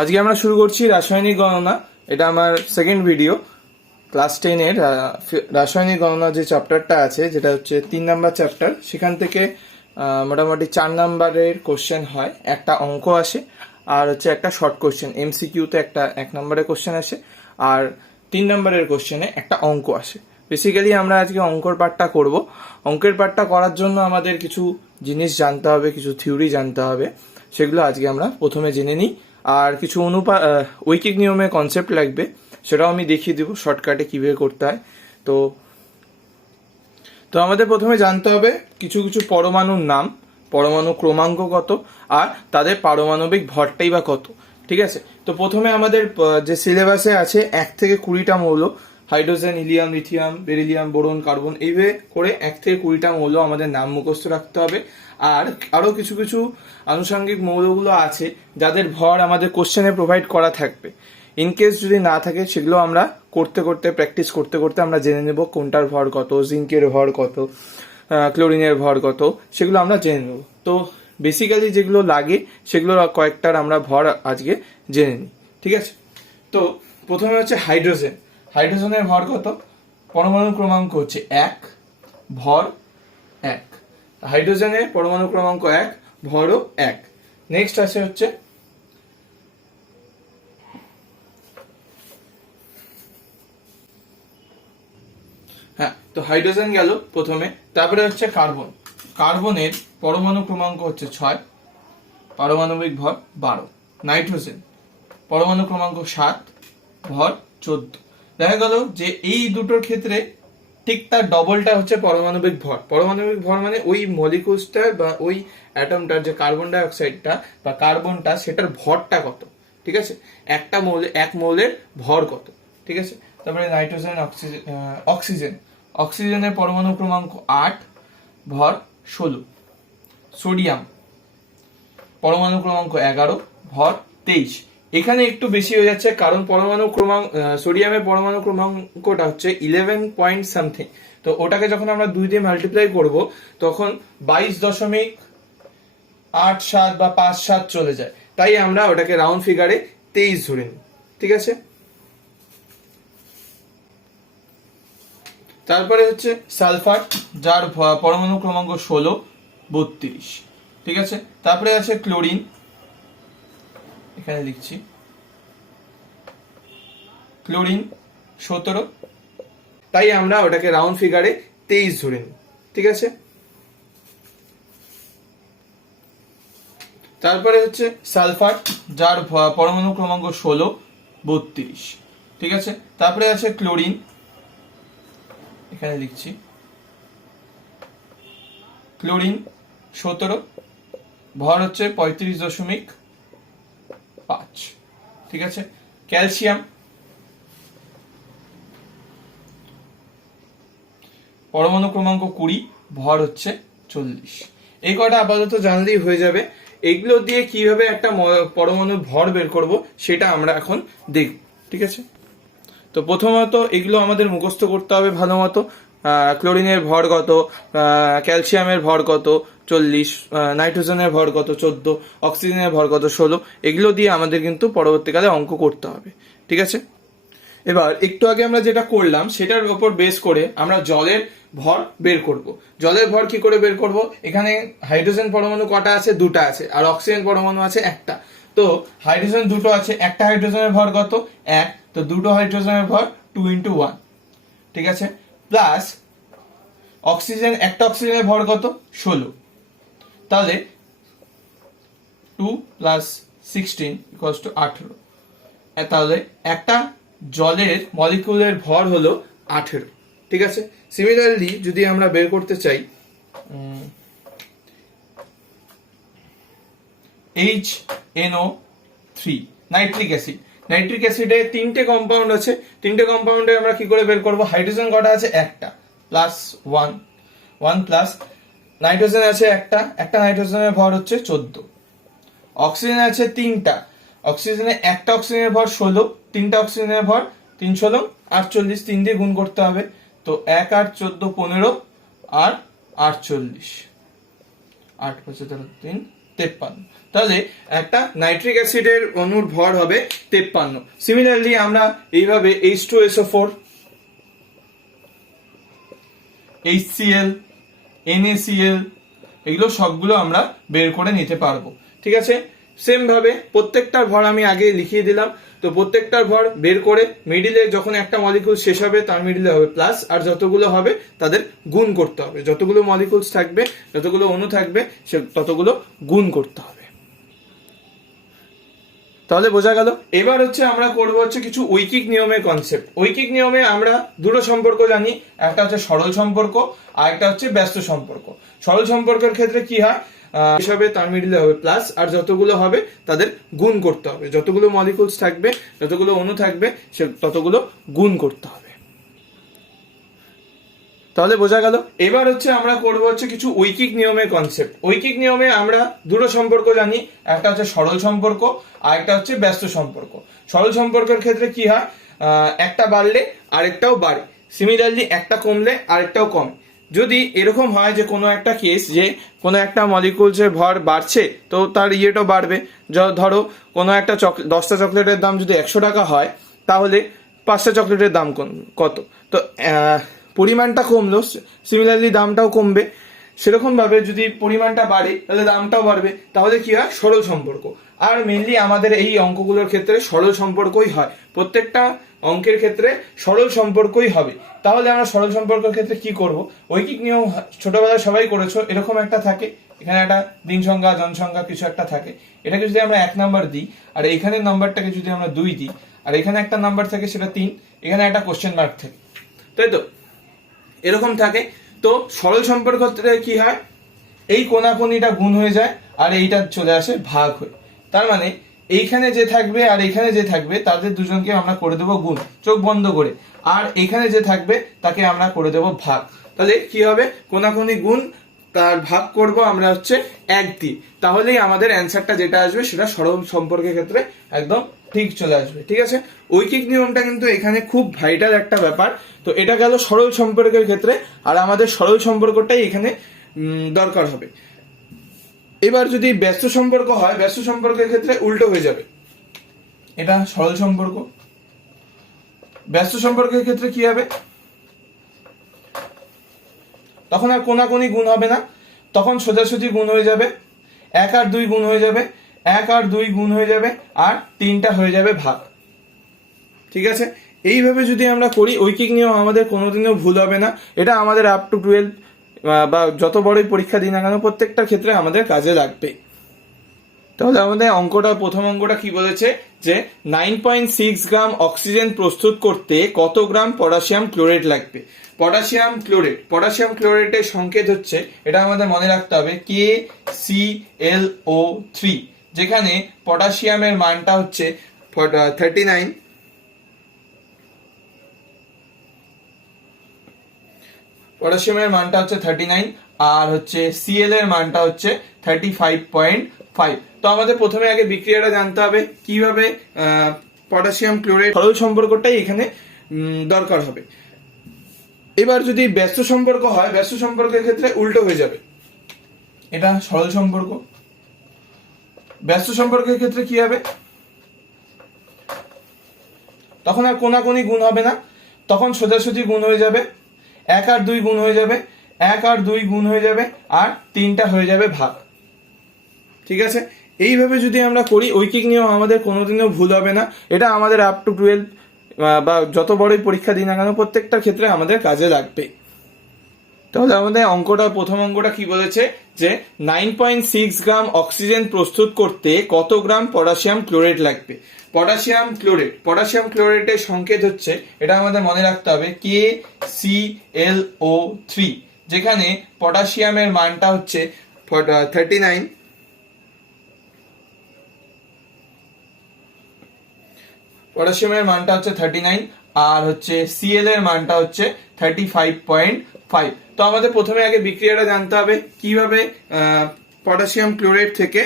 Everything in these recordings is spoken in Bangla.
আজকে আমরা শুরু করছি রাসায়নিক গণনা। এটা আমার সেকেন্ড ভিডিও। ক্লাস 10-এর রাসায়নিক গণনা যে চ্যাপ্টারটা আছে, যেটা হচ্ছে 3 নাম্বার চ্যাপ্টার, সেখান থেকে মোটামুটি 4 নাম্বারের কোশ্চেন হয়, একটা অঙ্ক আসে আর হচ্ছে একটা শর্ট কোশ্চেন এমসিকিউতে একটা 1 নম্বরের কোশ্চেন আসে, আর 3 নাম্বারের কোশ্চেনে একটা অঙ্ক আসে। বেসিক্যালি আমরা আজকে অঙ্কর পার্টটা করব। অঙ্কের পার্টটা করার জন্য আমাদের কিছু জিনিস জানতে হবে, কিছু থিওরি জানতে হবে, সেগুলো আজকে আমরা প্রথমে জেনে নিই। আর কিছু ঐকিক নিয়মে কনসেপ্ট লাগবে, সেটাও আমি দেখিয়ে দিব শর্টকাটে কিভাবে করতে হয়। তো তো আমাদের প্রথমে জানতে হবে কিছু কিছু পরমাণুর নাম, পরমাণু ক্রমাঙ্ক কত, আর তাদের পারমাণবিক ভরটাই বা কত। ঠিক আছে, তো প্রথমে আমাদের যে সিলেবাসে আছে 1 থেকে 20টা মৌল, hydrogen, helium, lithium, beryllium, boron, carbon, এইভাবে করে 1 থেকে 20টা মৌল আমাদের নাম মুখস্থ রাখতে হবে। আর আরো কিছু কিছু আনুষঙ্গিক মৌলগুলো আছে যাদের ভর আমাদের কোশ্চেনে প্রোভাইড করা থাকবে। ইনকেস যদি না থাকে, সেগুলো আমরা করতে করতে প্র্যাকটিস করতে করতে আমরা জেনে নেব কোনটার ভর কত, জিঙ্কের ভর কত, ক্লোরিনের ভর কত, সেগুলো আমরা জেনে নেব। তো বেসিক্যালি যেগুলো লাগে সেগুলো কয়েকটার আমরা ভর আজকে জেনে নিই। ঠিক আছে, তো প্রথমে হচ্ছে হাইড্রোজেন। হাইড্রোজেনের ভর কত? পরমাণু ক্রমাঙ্ক হচ্ছে 1, ভর 1। হাইড্রোজেনের পরমাণু ক্রমাঙ্ক 1, ভরও 1। নেক্সট আছে হচ্ছে তো হাইড্রোজেন গেল প্রথমে, তারপরে হচ্ছে কার্বন। কার্বনের পরমাণু ক্রমাঙ্ক হচ্ছে 6, পারমাণবিক ভর 12। নাইট্রোজেন পরমাণু ক্রমাঙ্ক 7, ভর 14। দেখা গেল যে এই দুটোর ক্ষেত্রে ঠিক তার ডবলটা হচ্ছে পারমাণবিক ভর। পারমাণবিক ভর মানে ওই মলিকুলসটার বা ওই অ্যাটমটার, যে কার্বন ডাই অক্সাইডটা বা কার্বনটা, সেটার ভরটা কত। ঠিক আছে, এক মৌলের ভর কত। ঠিক আছে, তারপরে নাইট্রোজেন, অক্সিজেন। অক্সিজেনের পরমাণু ক্রমাঙ্ক 8, ভর 16। সোডিয়াম পরমাণু ক্রমাঙ্ক 11, ভর 23। এখানে একটু বেশি হয়ে যাচ্ছে, কারণ সোডিয়ামের পরমাণু ক্রমাঙ্কটা হচ্ছে 11 পয়েন্ট সামথিং। তো ওটাকে যখন আমরা 2 দিয়ে মাল্টিপ্লাই করব, তখন 22.87 বা 57 চলে যায়। তাই আমরা ওটাকে রাউন্ড ফিগারে 23 ধরে নিই। ঠিক আছে, তারপরে হচ্ছে সালফার, যার পরমাণু ক্রমাঙ্ক 16, 32। ঠিক আছে, তারপরে আছে ক্লোরিন, এখানে লিখছি ক্লোরিন 17, তাই আমরা ওটাকে রাউন্ড ফিগারে 23 ধরে নিই। ঠিক আছে, তারপরে হচ্ছে সালফার, যার পরমাণু ক্রমাঙ্ক 16, 32। ঠিক আছে, তারপরে আছে ক্লোরিন, এখানে লিখছি ক্লোরিন 17, ভর হচ্ছে 35.5। ঠিক আছে, ক্যালসিয়াম পরমাণু ক্রমাঙ্ক 20, ভর হচ্ছে 40। এই কটা আপাতত জানলেই হয়ে যাবে। এগুলো দিয়ে কিভাবে একটা পরমাণুর ভর বের করব সেটা আমরা এখন দেখব। ঠিক আছে, তো প্রথমত এগুলো আমাদের মুখস্থ করতে হবে ভালো মতো। ক্লোরিনের ভর কত, ক্যালসিয়ামের ভর কত 40, নাইট্রোজেনের ভর কত 14, অক্সিজেনের ভর কত 16। এগুলো দিয়ে আমাদের কিন্তু পরবর্তীকালে অঙ্ক করতে হবে। ঠিক আছে, এবার একটু আগে আমরা যেটা করলাম সেটার উপর বেস করে আমরা জলের ভর বের করব। জলের ভর কি করে বের করব? এখানে হাইড্রোজেন পরমাণু কটা আছে? 2টা আছে, আর অক্সিজেন পরমাণু আছে 1টা। তো হাইড্রোজেন 2টো আছে, একটা হাইড্রোজেনের ভর কত? 1। তো 2টো হাইড্রোজেনের ভর 2 × 1। ঠিক আছে, প্লাস অক্সিজেন, একটা অক্সিজেনের ভর কত? 16। তাহলে 2 + 16 = 18। তাহলে একটা জলের মলিকুলের ভর হলো 18। ঠিক আছে, সিমিলারলি যদি আমরা বের করতে চাই HNO3, নাইট্রিক অ্যাসিড। নাইট্রিক অ্যাসিডে 3টে কম্পাউন্ড আছে। 3টে কম্পাউন্ডে আমরা কি করে বের করব? হাইড্রোজেন কটা আছে? একটা, +1 প্লাস নাইট্রোজেন আছে একটা নাইট্রোজেনের ভর হচ্ছে 14। অক্সিজেন আছে 3টা, অক্সিজেনে একটা অক্সিজেনের ভর 16, 3টা অক্সিজেনের ভর 3 × 16 48, 3 দিয়ে গুণ করতে হবে। তো 1 × 8 = 14, 15 আর 48, 8 × 5 = 3, 53। তাহলে একটা নাইট্রিক অ্যাসিডের অণুর ভর হবে 53। সিমিলারলি আমরা এইভাবে H2SO4, HCl, NaCl এগুলো সবগুলো আমরা বের করে নিতে পারবো। ঠিক আছে, সেম ভাবে প্রত্যেকটার ভর আমি আগে লিখিয়ে দিলাম। তো প্রত্যেকটার ভর বের করে মিডিলে যখন একটা মলিকুল শেষ হবে তার মিডিলে হবে প্লাস, আর যতগুলো হবে তাদের গুণ করতে হবে। যতগুলো মলিকুলস থাকবে, যতগুলো অণু থাকবে, সে ততগুলো গুণ করতে হবে। তাহলে বোঝা গেল। এবার হচ্ছে আমরা করব হচ্ছে কিছু ঐকিক নিয়মের কনসেপ্ট। ঐকিক নিয়মে আমরা দুটো সম্পর্ক জানি, একটা হচ্ছে সরল সম্পর্ক আর একটা হচ্ছে ব্যস্ত সম্পর্ক। সরল সম্পর্কের ক্ষেত্রে কি হয়, হিসাবে তার মিডিলে হবে প্লাস, আর যতগুলো হবে তাদের গুণ করতে হবে। যতগুলো মলিকুলস থাকবে, যতগুলো অণু থাকবে, সে ততগুলো গুণ করতে হবে। তাহলে বোঝা গেল। এবার হচ্ছে আমরা করব হচ্ছে কিছু ঐকিক নিয়মের কনসেপ্ট। ঐকিক নিয়মে আমরা দুটো সম্পর্ক জানি, একটা হচ্ছে সরল সম্পর্ক আর একটা হচ্ছে ব্যস্ত সম্পর্ক। সরল সম্পর্কের ক্ষেত্রে কি হয়, একটা বাড়লে আরেকটাও বাড়ে, সিমিলারলি একটা কমলে আরেকটাও কমে। যদি এরকম হয় যে কোনো একটা কেস, যে কোনো একটা মলিকুলসের ভর বাড়ছে তো তার ইয়েটাও বাড়বে। ধরো কোনো একটা 10টা চকলেটের দাম যদি 100 টাকা হয়, তাহলে 5টা চকলেটের দাম কত? তো পরিমাণটা কমলো, সিমিলারলি দামটাও কমবে। সেরকম ভাবে যদি পরিমাণটা বাড়ে তাহলে দামটাও বাড়বে। তাহলে কি হয়, সরল সম্পর্ক। আর মেনলি আমাদের এই অঙ্কগুলোর ক্ষেত্রে সরল সম্পর্কই হয়, প্রত্যেকটা অঙ্কের ক্ষেত্রে সরল সম্পর্কই হবে। তাহলে আমরা সরল সম্পর্কের ক্ষেত্রে কি করব, ঐকিক নিয়ম ছোটবেলায় সবাই করেছো, এরকম একটা থাকে, এখানে একটা দিন সংখ্যা জনসংখ্যা কিছু একটা থাকে, এটাকে যদি আমরা 1 নাম্বার দিই, আর এখানে নাম্বারটাকে যদি আমরা 2 দিই, আর এখানে একটা নাম্বার থাকে সেটা 3, এখানে একটা কোশ্চেন মার্ক থাকে, তাই তো এরকম থাকে। তো সরল সম্পর্ক কি হয়, এই কোনাকুনিটা গুণ হয়ে যায় আর এইটা চলে আসে ভাগ হয়ে। তার মানে এইখানে যে থাকবে আর এইখানে যে থাকবে তাদের দুজনকে আমরা করে দেবো গুণ, চোখ বন্ধ করে। আর এইখানে যে থাকবে তাকে আমরা করে দেবো ভাগ। তাহলে কি হবে, কোনাকুনি গুণ, তার ভাগ করব আমরা হচ্ছে 1 দিয়ে। তাহলেই আমাদের অ্যান্সারটা যেটা আসবে সেটা সরল সম্পর্কের ক্ষেত্রে একদম ঠিক চলে আসবে। ঠিক আছে, ঐকিক নিয়মটা কিন্তু এখানে খুব ভাইটাল একটা ব্যাপার। তো এটা গেল সরল সম্পর্কের ক্ষেত্রে, আর আমাদের সরল সম্পর্কটাই এখানে দরকার হবে। এবার যদি ব্যস্ত সম্পর্ক হয়, ব্যস্ত সম্পর্কের ক্ষেত্রে উল্টো হয়ে যাবে। এটা সরল সম্পর্ক, ব্যস্ত সম্পর্কের ক্ষেত্রে কি হবে, তখন আর কোনাকুনি গুণ হবে না, তখন সোজাসুজি গুণ হয়ে যাবে। 1 আর 2 গুণ হয়ে যাবে, 1 আর 2 গুণ হয়ে যাবে, আর 3টা হয়ে যাবে ভাগ। ঠিক আছে, এইভাবে যদি আমরা করি ঐকিক নিয়ম আমাদের কোনোদিনও ভুল হবে না। এটা আমাদের আপ টু 12 বা যত বড়ই পরীক্ষা দিই না কেন প্রত্যেকটা ক্ষেত্রে আমাদের কাজে লাগবে। তাহলে আমাদের প্রথম অঙ্কটা কি বলেছে, যে 9.6 গ্রাম অক্সিজেন প্রস্তুত করতে কত গ্রাম পটাশিয়াম ক্লোরেট লাগবে। পটাশিয়াম ক্লোরেটের সংকেত হচ্ছে, এটা আমাদের মনে রাখতে হবে, KClO3, যেখানে পটাশিয়ামের মানটা হচ্ছে 39, পটাশিয়ামের মানটা হচ্ছে 39, আর হচ্ছে Cl এর মানটা হচ্ছে 35.5। তো আমাদের প্রথমে আগে বিক্রিয়াটা জানতে হবে, কিভাবে পটাশিয়াম ক্লোরাইড সরল সম্পর্কটাই এখানে দরকার হবে। এবার যদি ব্যস্ত সম্পর্ক হয়, ব্যস্ত সম্পর্কের ক্ষেত্রে উল্টো হয়ে যাবে। এটা সরল সম্পর্ক, ব্যস্ত সম্পর্কের ক্ষেত্রে কি হবে, তখন আর কোনাকুনি গুণ হবে না, তখন সোজাসুজি গুণ হয়ে যাবে। 1 আর 2 গুণ হয়ে যাবে, 1 আর 2 গুণ হয়ে যাবে, আর 3টা হয়ে যাবে ভাগ। ঠিক আছে, এইভাবে যদি আমরা করি ঐকিক নিয়ম আমাদের কোনোদিনও ভুল হবে না। এটা আমাদের আপ টু 12 বা যত বড়ই পরীক্ষা দিই না কেন প্রত্যেকটা ক্ষেত্রে আমাদের কাজে লাগবে। তাহলে আমাদের প্রথম অঙ্কটা কি বলেছে, যে 9.6 গ্রাম অক্সিজেন প্রস্তুত করতে কত গ্রাম পটাশিয়াম ক্লোরেট লাগবে। পটাশিয়াম ক্লোরেটের সংকেত হচ্ছে, এটা আমাদের মনে রাখতে হবে, KClO3, যেখানে পটাশিয়ামের মানটা হচ্ছে 39, পটাশিয়ামের মানটা হচ্ছে 39, আর হচ্ছে Cl এর মানটা হচ্ছে 35.5। তো আমাদের প্রথমে আগে বিক্রিয়াটা জানতে হবে, কিভাবে পটাশিয়াম ক্লোরাইড থেকে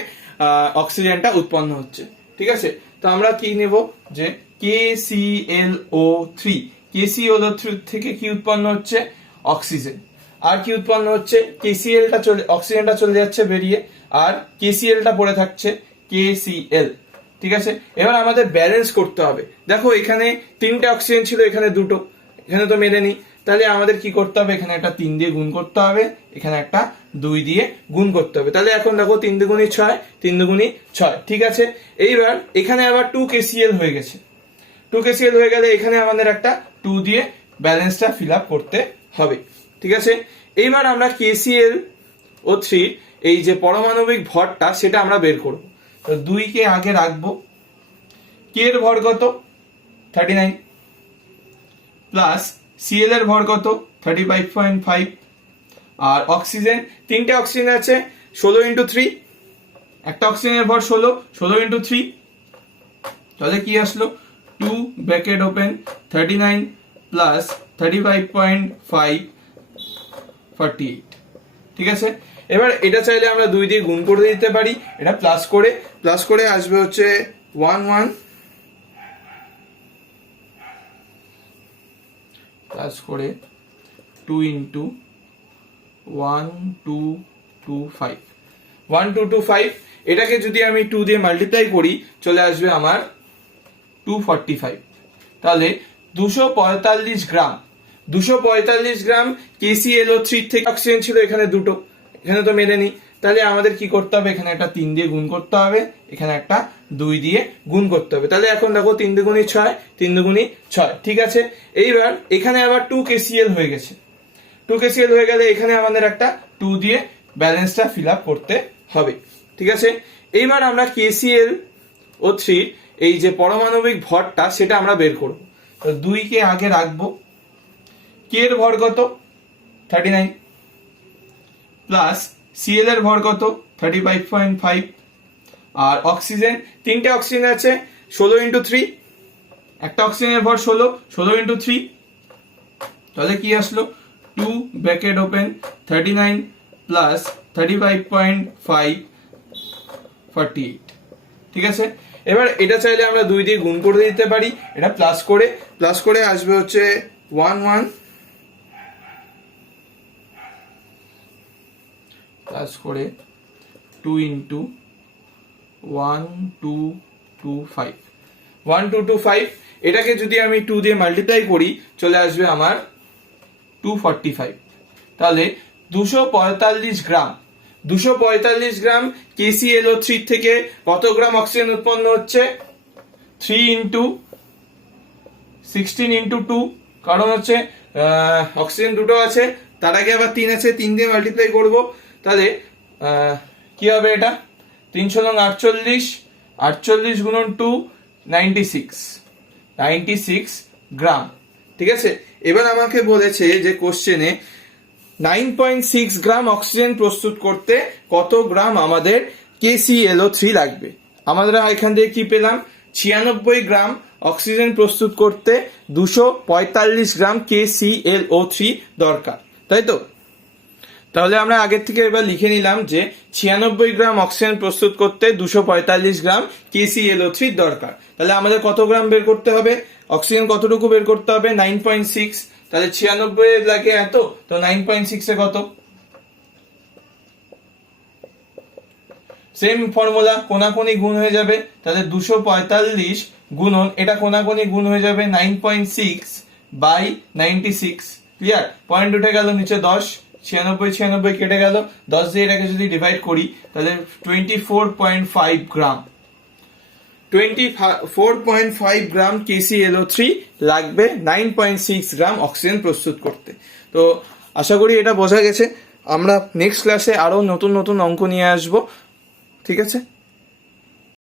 অক্সিজেনটা উৎপন্ন হচ্ছে। ঠিক আছে, তো আমরা কি নেব, যে KClO3 থেকে কি উৎপন্ন হচ্ছে, অক্সিজেন। আর কি উৎপন্ন হচ্ছে, কেসিএলটা অক্সিজেনটা চলে যাচ্ছে বেরিয়ে, আর কেসিএলটা পড়ে থাকছে, কেসিএল। ঠিক আছে, এবার আমাদের ব্যালেন্স করতে হবে। দেখো এখানে 3টে অক্সিজেন ছিল, এখানে 2টো, এখানে তো মেলেনি, তাহলে আমাদের কি করতে হবে, এখানে একটা 3 দিয়ে গুণ করতে হবে, এখানে একটা 2 দিয়ে গুণ করতে হবে। তাহলে এখন দেখো 3 দুগুণী 6, 3 দুগুণী 6। ঠিক আছে, এইবার এখানে আবার 2 কেসিএল হয়ে গেছে। 2 কেসিএল হয়ে গেলে এখানে আমাদের একটা 2 দিয়ে ব্যালেন্সটা ফিল আপ করতে হবে। ঠিক আছে, এইবার আমরা কেসিএল ও 3 এই যে পারমাণবিক ভরটা সেটা আমরা বের করব। তো 2 কে আগে রাখবো, কে এর ভর কত 39, প্লাস সিএল এর ভর কত 35.5, আর অক্সিজেন 3টে অক্সিজেন আছে 16 × 3, একটা অক্সিজেনের ভর 16, 16 × 3, তাহলে কি আসলো 2 ব্র্যাকেট ওপেন 39 প্লাস 35.5 48। ঠিক আছে, এবার এটা চাইলে আমরা 2 দিয়ে গুণ করে দিতে পারি, এটা প্লাস করে আসবে হচ্ছে 11 প্লাস করে 2 × 1225 1225। এটাকে যদি আমি 2 দিয়ে মাল্টিপ্লাই করি চলে আসবে আমার 245। তাহলে 245 গ্রাম 245 গ্রাম KClO3 থেকে অক্সিজেন ছিল, এখানে 2টো, এখানে তো মেলেনি, তাহলে আমাদের কি করতে হবে, এখানে একটা 3 দিয়ে গুণ করতে হবে, এখানে একটা 2 দিয়ে গুণ করতে হবে। তাহলে এখন দেখো 3 দুগুণী 6, 3 দুগুণী 6। ঠিক আছে, এইবার এখানে আবার 2 KCl হয়ে গেছে। 2 KCl হয়ে গেলে এখানে আমাদের একটা 2 দিয়ে ব্যালেন্সটা ফিল আপ করতে হবে। ঠিক আছে, এইবার আমরা KClO3 এই যে পারমাণবিক ভরটা সেটা আমরা বের করব। তো 2 কে আগে রাখবো, কে এর ভর কত 39, প্লাস সিএল এর ভর কত 35.5, আর অক্সিজেন 3টে অক্সিজেন আছে 16 × 3, একটা অক্সিজেনের ভর 16, 16 × 3, তাহলে কি আসলো 2 ব্র্যাকেট ওপেন 39 প্লাস 35.5 48। ঠিক আছে, এবার এটা চাইলে আমরা 2 দিয়ে গুণ করে দিতে পারি, এটা প্লাস করে আসবে হচ্ছে 11 প্লাস করে 2 × 1225 1225। এটাকে যদি আমি 2 দিয়ে মাল্টিপ্লাই করি চলে আসবে আমার 245। তাহলে 245 গ্রাম 245 গ্রাম KClO3 থেকে কত গ্রাম অক্সিজেন উৎপন্ন হচ্ছে, 3 × 16 × 2, কারণ হচ্ছে অক্সিজেন 2টো আছে, তার আগে আবার 3 আছে, 3 দিয়ে মাল্টিপ্লাই করব, তাহলে কি হবে, এটা 3 × 48, 48 × 2 96 গ্রাম। ঠিক আছে, এবার আমাকে বলেছে যে কোশ্চেনে 9.6 গ্রাম অক্সিজেন প্রস্তুত করতে কত গ্রাম আমাদের KClO3 লাগবে। আমরা এখান থেকে কি পেলাম, 96 গ্রাম অক্সিজেন প্রস্তুত করতে 245 গ্রাম KClO3 দরকার, তাই তো। তাহলে আমরা আগের থেকে এবার লিখে নিলাম যে 96 গ্রাম অক্সিজেন প্রস্তুত করতে 245 গ্রাম KClO3 দরকার। তাহলে আমাদের কত গ্রাম বের করতে হবে, অক্সিজেন কতটুকু বের করতে হবে 9.6, তাহলে 96 লাগে এত, তো 9.6 এ কত, সেম ফর্মুলা, কোনাকুনি গুণ হয়ে যাবে, তাহলে 245 গুণন এটা কোনাকুনি গুণ হয়ে যাবে 9.6 বাই 96। ক্লিয়ার, পয়েন্ট উঠে গেল নিচে 10, 96 কেটে গেল, 10 দিয়ে এটাকে যদি ডিভাইড করি তাহলে 24.5 গ্রাম 24.5 গ্রাম KClO3 লাগবে 9.6 গ্রাম অক্সিজেন প্রস্তুত করতে। তো আশা করি এটা বোঝা গেছে। আমরা নেক্সট ক্লাসে আরো নতুন নতুন অঙ্ক নিয়ে আসবো। ঠিক আছে।